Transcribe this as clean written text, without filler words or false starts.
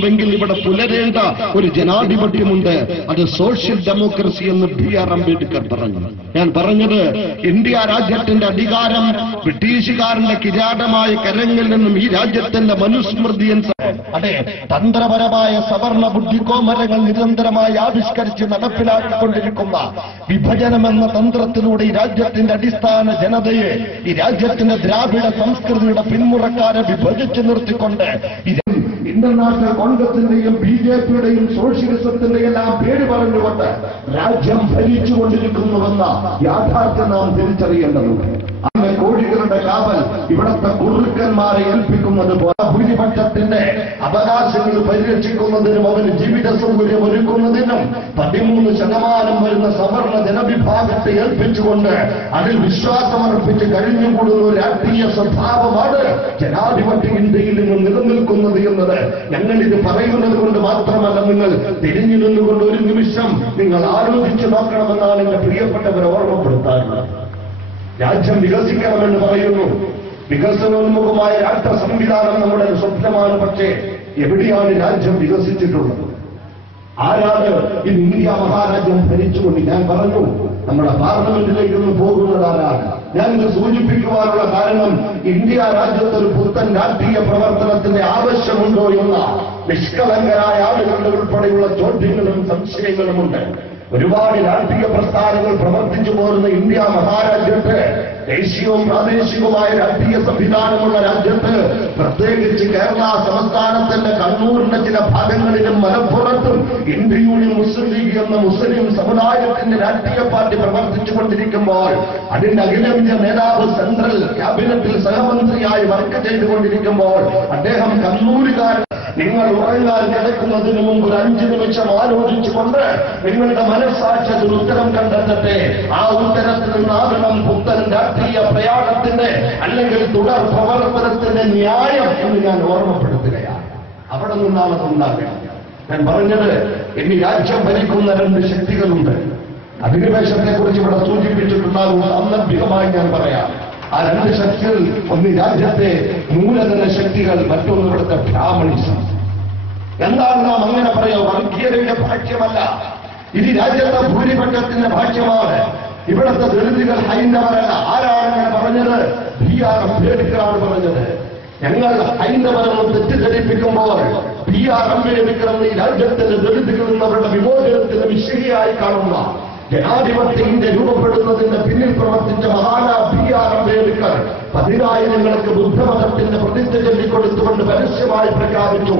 എങ്കിൽ ഇവിടെ പുലരേണ്ട ഒരു ജനാധിപത്യമുണ്ട്. അത് സോഷ്യൽ ഡെമോക്രസി എന്ന് ബി.ആർ. അംബേദ്കർ പറഞ്ഞു. ഞാൻ പറഞ്ഞത് ഇന്ത്യ രാജ്യത്തിന്റെ അധികാരം ബ്രിട്ടീഷുകാരന്റെ കിരാടമായ കരങ്ങളിൽ നിന്നും ഈ രാജ്യത്തിന്റെ മനുസ്മൃതി അതെ തന്ത്രപരമായ സവർണ ബുദ്ധികോമരങ്ങൾ നിരന്തരമായി ആവിഷ്കരിച്ച് നടപ്പിലാക്കിക്കൊണ്ടിരിക്കുന്ന വിഭജനമെന്ന തന്ത്രത്തിലൂടെ ഈ രാജ്യത്തിന്റെ അടിസ്ഥാന ജനതയെ, ഈ രാജ്യത്തിന്റെ ദ്രാവിഡ സംസ്കൃതിയുടെ പിന്മുറക്കാരെ വിഭജിച്ചു നിർത്തിക്കൊണ്ട് ഇന്റർനാഷണൽ കോൺഗ്രസിന്റെയും ബി.ജെ.പിയുടെയും സോഷ്യലിസത്തിന്റെയും എല്ലാം പേര് പറഞ്ഞുകൊണ്ട് രാജ്യം ഭരിച്ചുകൊണ്ടിരിക്കുന്നുവെന്ന യാഥാർത്ഥ്യം നാം തിരിച്ചറിയേണ്ടതുണ്ട്. അങ്ങനെ കോഴികളുടെ കാവൽ ഇവിടത്തെ കുറുക്കന്മാരെ ഏൽപ്പിക്കുന്നത് പോലെ ഭൂരിപക്ഷത്തിന്റെ അവകാശങ്ങൾ പരിരക്ഷിക്കുന്നതിനും അവന് ജീവിത സൗകര്യം ഒരുക്കുന്നതിനും 13% വരുന്ന സവർണ ജനവിഭാഗത്തെ ഏൽപ്പിച്ചുകൊണ്ട് അതിൽ വിശ്വാസമർപ്പിച്ച് കഴിഞ്ഞുകൂടുന്ന ഒരു രാഷ്ട്രീയ സ്വഭാവമാണ് ജനാധിപത്യ ഇന്ത്യയിൽ നിന്ന് നിലനിൽക്കുന്നത് എന്നത് ഞങ്ങളിത് പറയുന്നത് കൊണ്ട് മാത്രമല്ല, നിങ്ങൾ തിരിഞ്ഞു നിന്നുകൊണ്ട് ഒരു നിമിഷം നിങ്ങൾ ആലോചിച്ചു നോക്കണമെന്നാണ് എന്റെ പ്രിയപ്പെട്ടവരെ ഓർമ്മപ്പെടുത്താറുള്ളത്. രാജ്യം വികസിക്കണമെന്ന് പറയുന്നു. വികസനോന്മുഖമായ രാഷ്ട്ര സംവിധാനം നമ്മുടെ സ്വപ്നമാണ്. പക്ഷേ എവിടെയാണ് രാജ്യം വികസിച്ചിട്ടുള്ളത്? ആരാണ് ഇന്ന് ഇന്ത്യ മഹാരാജ്യം ഭരിച്ചുകൊണ്ട്? ഞാൻ പറഞ്ഞു, നമ്മുടെ പാർലമെന്റിലേക്കൊന്ന് പോകുന്നത് ആരാണ്? ഞാനിത് സൂചിപ്പിക്കുവാനുള്ള കാരണം ഇന്ത്യ രാജ്യത്തൊരു പുത്തൻ രാഷ്ട്രീയ പ്രവർത്തനത്തിന്റെ ആവശ്യമുണ്ടോ എന്ന നിഷ്കളങ്കരായ ആളുകളുടെ ഉൾപ്പെടെയുള്ള ചോദ്യങ്ങളും സംശയങ്ങളുമുണ്ട്. ഒരുപാട് രാഷ്ട്രീയ പ്രസ്ഥാനങ്ങൾ പ്രവർത്തിച്ചു പോരുന്ന ഇന്ത്യ മഹാരാജ്യത്ത്, ദേശീയവും പ്രാദേശികവുമായ രാഷ്ട്രീയ സംവിധാനമുള്ള രാജ്യത്ത്, പ്രത്യേകിച്ച് കേരള സംസ്ഥാനത്തിന്റെ കണ്ണൂരിന്റെ ചില ഭാഗങ്ങളിലും മലപ്പുറത്തും ഇന്ത്യ യൂണിയൻ മുസ്ലിം ലീഗ് എന്ന മുസ്ലിം സമുദായത്തിന്റെ രാഷ്ട്രീയ പാർട്ടി പ്രവർത്തിച്ചുകൊണ്ടിരിക്കുമ്പോൾ അതിന്റെ അഖിലേന്ത്യാ നേതാവ് സെൻട്രൽ ക്യാബിനറ്റിൽ സഹമന്ത്രിയായി വർക്ക് ചെയ്തുകൊണ്ടിരിക്കുമ്പോൾ അദ്ദേഹം കണ്ണൂരുകാരൻ, നിങ്ങൾ ഉറങ്ങാൻ കിടക്കുന്നതിന് മുമ്പ് ഒരു 5 നിമിഷം ആലോചിച്ചുകൊണ്ട് നിങ്ങളുടെ മനസ്സാക്ഷ്യത്തിൽ ഉത്തരം കണ്ടെത്തട്ടെ. ആ ഉത്തരത്തിൽ നിന്നാകണം പുത്തൻ രാഷ്ട്രീയ പ്രയാണത്തിന്റെ അല്ലെങ്കിൽ തുടർ പ്രവർത്തനത്തിന്റെ ന്യായം എന്ന് ഞാൻ ഓർമ്മപ്പെടുത്തുകയാണ്. അവിടെ നിന്നാണ് അത് ഉണ്ടാകുന്നത്. ഞാൻ പറഞ്ഞത്, ഇനി രാജ്യം ഭരിക്കുന്ന 2 ശക്തികളുണ്ട്. അധിനിവേശത്തെക്കുറിച്ച് ഇവിടെ സൂചിപ്പിച്ചിട്ടുണ്ടാകും. സാന്ദർഭികമായി ഞാൻ പറയാം. ആ 2 ശക്തികൾ, ഒന്ന് രാജ്യത്തെ മൂലധന ശക്തികൾ, മറ്റൊന്ന് ഇവിടുത്തെ ബ്രാഹ്മണിസം. എന്താണ് നാം അങ്ങനെ പറയാം? വർഗീയതയുടെ ഭാഷ്യമല്ല, ഇത് രാജ്യത്തെ ഭൂരിപക്ഷത്തിന്റെ ഭാഷ്യമാണ്. ഇവിടുത്തെ ദളിതുകൾ ഹൈന്ദവരല്ല. ആരാണ് പറഞ്ഞത്? ബി.ആർ. അംബേദ്കറാണ് പറഞ്ഞത്. ഞങ്ങൾ ഹൈന്ദവരെന്ന് തെറ്റിദ്ധരിപ്പിക്കുമ്പോൾ ബി.ആർ. അംബേദ്കർ ഈ രാജ്യത്തിന്റെ ദളിതുകളിൽ നിന്നവരുടെ വിമോചനത്തിന് വിശേഷിയായി കാണുന്ന ജനാധിപത്യ ഇന്ത്യ രൂപപ്പെടുന്നതിന്റെ പിന്നിൽ പ്രവർത്തിച്ച മഹാന ബി.ആർ. അംബേദ്കർ 10,000 ബുദ്ധമതത്തിന്റെ പ്രതിജ്ഞ ചൊല്ലിക്കൊടുത്തുകൊണ്ട് പരസ്യമായി പ്രഖ്യാപിച്ചു.